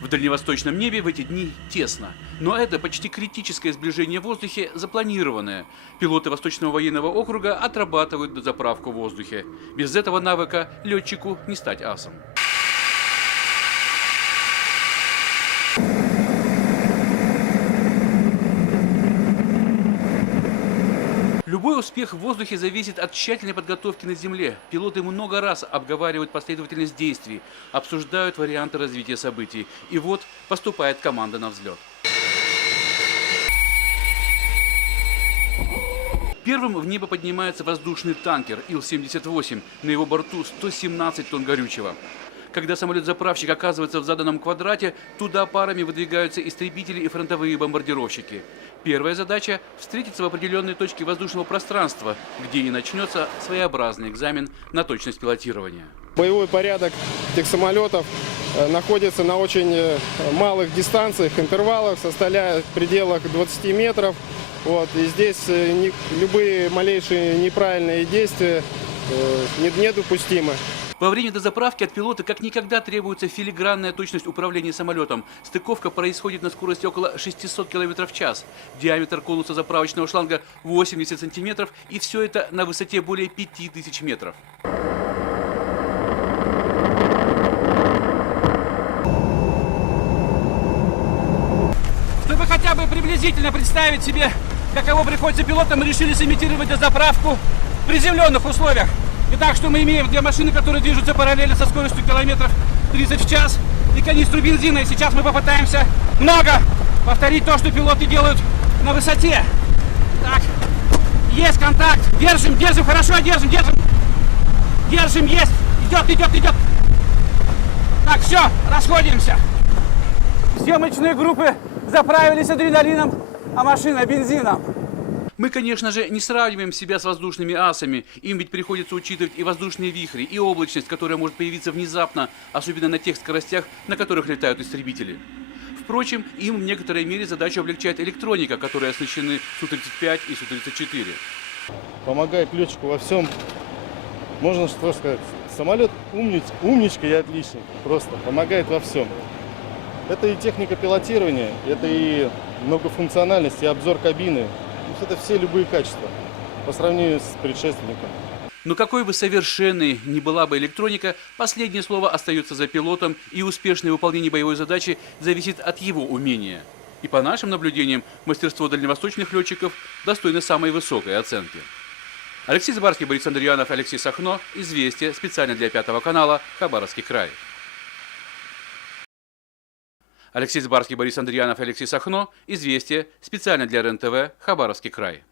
В дальневосточном небе в эти дни тесно. Но это почти критическое сближение в воздухе запланированное. Пилоты Восточного военного округа отрабатывают дозаправку в воздухе. Без этого навыка летчику не стать асом. Любой успех в воздухе зависит от тщательной подготовки на земле. Пилоты много раз обговаривают последовательность действий, обсуждают варианты развития событий. И вот поступает команда на взлет. Первым в небо поднимается воздушный танкер Ил-78. На его борту 117 тонн горючего. Когда самолет-заправщик оказывается в заданном квадрате, туда парами выдвигаются истребители и фронтовые бомбардировщики. Первая задача – встретиться в определенной точке воздушного пространства, где и начнется своеобразный экзамен на точность пилотирования. Боевой порядок этих самолетов находится на очень малых дистанциях, интервалах, составляя в пределах 20 метров. И здесь любые малейшие неправильные действия недопустимы. Во время дозаправки от пилота как никогда требуется филигранная точность управления самолетом. Стыковка происходит на скорости около 600 км в час. Диаметр конуса заправочного шланга 80 сантиметров, и все это на высоте более 5000 метров. Чтобы хотя бы приблизительно представить себе, каково приходится пилотам, мы решили сымитировать дозаправку в приземленных условиях. Итак, что мы имеем? Две машины, которые движутся параллельно со скоростью километров 30 в час, и канистру бензина. И сейчас мы попытаемся повторить то, что пилоты делают на высоте. Так, есть контакт. Держим, хорошо, держим. Держим, есть. Идет. Так, все, расходимся. Съемочные группы заправились адреналином, а машина бензином. Мы, конечно же, не сравниваем себя с воздушными асами. Им ведь приходится учитывать и воздушные вихри, и облачность, которая может появиться внезапно, особенно на тех скоростях, на которых летают истребители. Впрочем, им в некоторой мере задачу облегчает электроника, которой оснащены Су-35 и Су-34. Помогает летчику во всем. Можно что сказать. Самолет умничка и отличник. Просто помогает во всем. Это и техника пилотирования, это и многофункциональность, и обзор кабины. Это все любые качества по сравнению с предшественником. Но какой бы совершенной ни была бы электроника, последнее слово остается за пилотом, и успешное выполнение боевой задачи зависит от его умения. И по нашим наблюдениям, мастерство дальневосточных летчиков достойно самой высокой оценки. Алексей Забарский, Борис Андриянов, Алексей Сахно. Известия специально для 5 канала «Хабаровский край». Алексей Забарский, Борис Андриянов, Алексей Сахно. Известия специально для РЕН-ТВ «Хабаровский край».